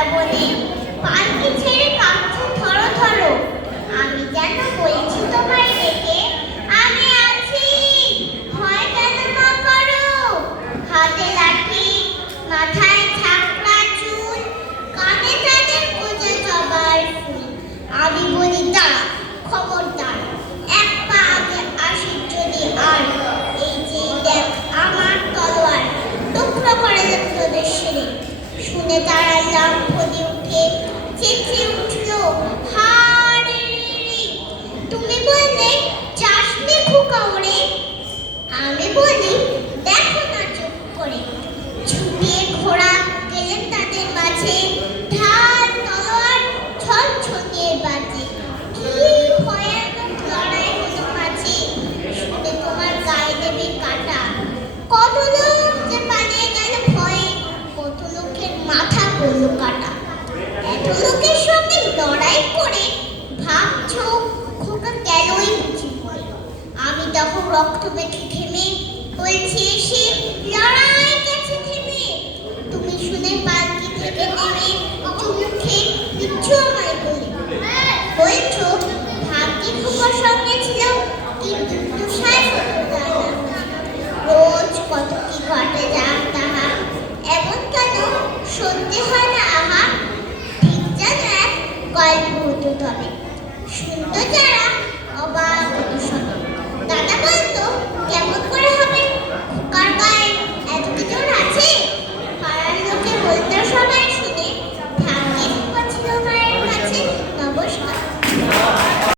তারা বলে, পালকি ছেড়ে কাঁপছে থরো থরো। আমি যেন বলছি তোমায় ডেকে, আমি আছি, ভয় কেন না করো। হাতে লাঠি, মাথায় ছাকড়া চুল, কানে তাদের গোজা জবার ফুল। আমি বলি দাঁড়া, খবরদার, এক পা আগে আসিস যদি আর। এই যে দেখ আমার তলোয়ার, টুকরো করে দেব তোদের সেরে। শুনে তারা লাফ দিয়ে উঠে চেঁচিয়ে উঠল, হারে তুমি বললে চাষনি খোকা ওরে। আমি বলি দেখো না চুপ করে। ছুটিয়ে ঘোড়া গেলেন তাদের মাঝে, ঢাল তলোয়ার ছলছলিয়ে বাজে। কি ভয়ানক লড়াই হলো মাঝে, শুনে তোমার গায়ে দেবে কাটা। কত লোক যে পালিয়ে গেল ভয়ে, কত লোকের মাথা পড়ল কাটা। এত লোকের সঙ্গে লড়াই করে ভাবছো খোকা গেলই বুঝি ভয়। আমি তখন রক্ত মেখে ঘেমে বলছি এসে, লড়াই গেছে থেমে। তুমি শুনে পালকি থেকে নেমে চুমুখে দিচ্ছ আমায় বলে, বলছো ভাগ্যে খোকার সঙ্গে ছিল কি দুর্দশায় হতো তারা। রোজ কত কি ঘটে যাক তাহা, এমন কেন সত্যি হয় না আহা। ঠিক যেন এক গল্প হতো তবে, শুনতো যারা অবাক হতো সবে। দাদা বলতো কেমন